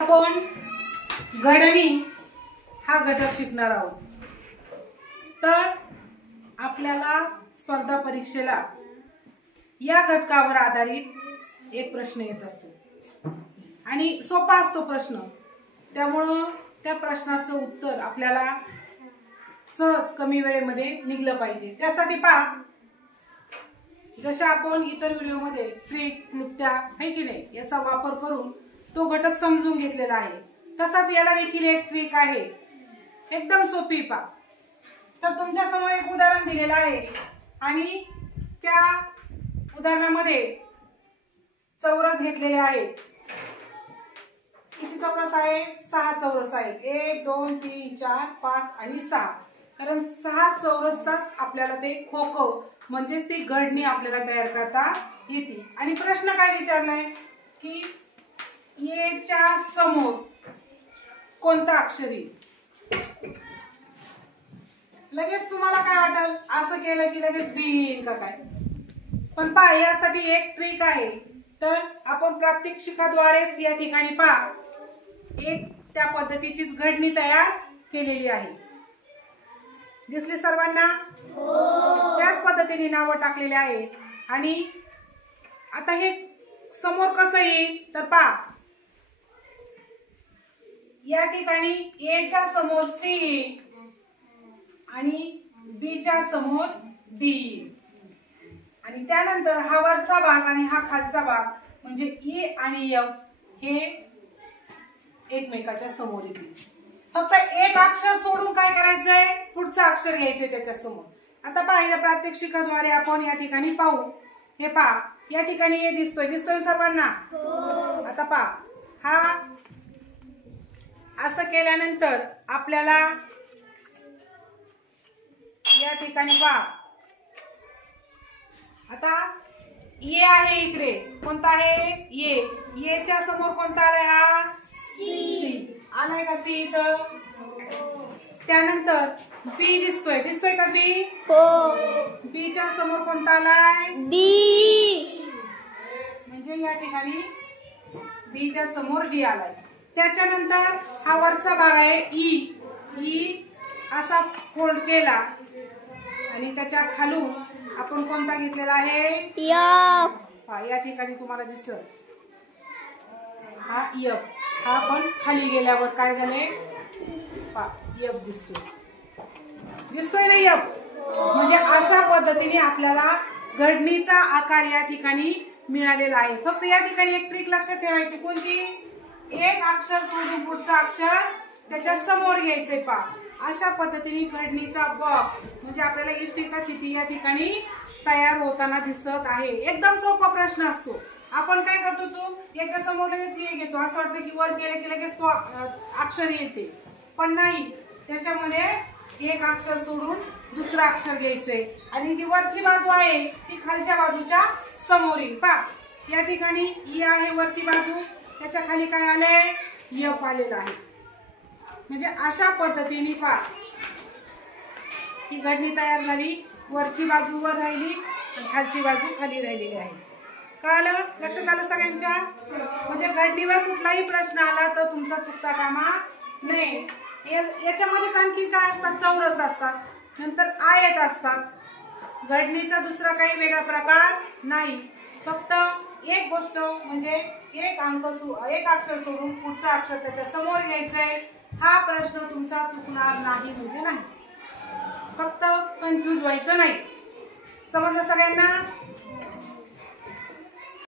आपण घडणी हा घटक शिकणार आहोत। तर आपल्याला स्पर्धा परीक्षेला या घटकावर आधारित एक प्रश्न येत असतो आणि सोपा असतो प्रश्न, त्यामुळे त्या प्रश्नाचं उत्तर आपल्याला सहज कमी वेळेमध्ये निघलं पाहिजे। त्यासाठी पहा, जशा आपण इतर व्हिडिओमध्ये ट्रिक क्लुप्त्या आहे की नाही याचा वापर करून तो घटक समजून घेतलेला आहे, तसाच याला देखील एक ट्रिक आहे, एकदम सोपी। पहा, तर तुमच्या समोर एक उदाहरण दिलेलं आहे आणि त्या उदाहरणामध्ये चौरस घेतलेले आहेत। किती चौरस आहे? 6 चौरस आहेत। 1 2 3 4 5 आणि 6, कारण 6 चौरसचाच आपल्याला ते खोकं म्हणजेच ती घडणी आपल्याला तयार करता येते। आणि प्रश्न काय विचारलाय की ए च्या समोर कोणता अक्षर येईल? लगेच तुम्हाला काय वाटेल, असं केलं की लगेच बी येईल का काय? पण पहा, यासाठी एक ट्रिक आहे। तर आपण प्रात्यक्षिकाद्वारेच या ठिकाणी पहा एक त्या पद्धतीचीच घडणी तयार केलेली आहे। दिसली सर्वांना? त्याच पद्धतीने नावं टाकलेली आहेत। आणि आता हे समोर कसं येईल तर पहा, या ठिकाणी ए च्या समोर सी आणि बी च्या समोर डी, आणि त्यानंतर हा वरचा भाग आणि हा खालचा भाग म्हणजे ई आणि एफ हे एकमेकाच्या समोर येतील। फक्त एक अक्षर सोडून काय करायचंय, पुढचं अक्षर घ्यायचंय त्याच्या समोर। आता पहा, या प्रात्यक्षिकाद्वारे आपण या ठिकाणी पाहू। हे पहा, या ठिकाणी ए दिसतोय सर्वांना? आता पहा, हा असं केल्यानंतर आपल्याला या ठिकाणी पहा, आता ए आहे इकडे, कोणता आहे? ए च्या समोर कोणता आलाय? हा सी आलाय का? सी इथं। त्यानंतर बी दिसतोय का? बी हो। बी च्या समोर कोणता आलाय? डी, म्हणजे या ठिकाणी बी च्या समोर डी आलाय। त्याच्यानंतर हा वरचा भाग आहे ई असा फोल्ड केला आणि त्याच्या खालून आपण कोणता घेतलेला आहे? एफ। या ठिकाणी तुम्हाला दिसत हा एफ, हा पण खाली गेल्यावर काय झाले? एफ दिसतोय ना? एफ म्हणजे अशा पद्धतीने आपल्याला घडणीचा आकार या ठिकाणी मिळालेला आहे। फक्त या ठिकाणी एक ट्रिक लक्षात ठेवायची, कोणती? एक अक्षर सोडून पुढचं अक्षर त्याच्या समोर घ्यायचंय। पहा, अशा पद्धतीने घडणीचा बॉक्स म्हणजे आपल्याला इष्टिका चिठी या ठिकाणी तयार होताना दिसत आहे। एकदम सोपा प्रश्न असतो। आपण काय करतो चूक, याच्या समोर लगेच हे घेतो, असं वाटतं की वर गेले की लगेच तो अक्षर येते, पण नाही, त्याच्यामध्ये एक अक्षर सोडून दुसरं अक्षर घ्यायचंय आणि जी वरची बाजू आहे ती खालच्या बाजूच्या समोर येईल। पहा, या ठिकाणी ई आहे वरती बाजू, त्याच्या खाली काय आलंय? एफ आलेला आहे। म्हणजे अशा पद्धतीने पहा, ही घडणी तयार झाली, वरची बाजू वर राहिली आणि खालची बाजू खाली राहिलेली आहे। कळालं? लक्षात आलं सगळ्यांच्या? म्हणजे घडणीवर कुठलाही प्रश्न आला तर तुमचा चुकता कामा नये। याच्यामध्येच आणखी काय असतात? चौरस असतात, नंतर आयत असतात। घडणीचा दुसरा काही वेगळा प्रकार नाही। फक्त एक गोष्ट म्हणजे एक अक्षर सोडून पुढचा अक्षर त्याच्या समोर घ्यायचंय। हा प्रश्न तुमचा चुकणार नाही म्हणजे नाही, फक्त कन्फ्यूज व्हायचं नाही। समजलं सगळ्यांना?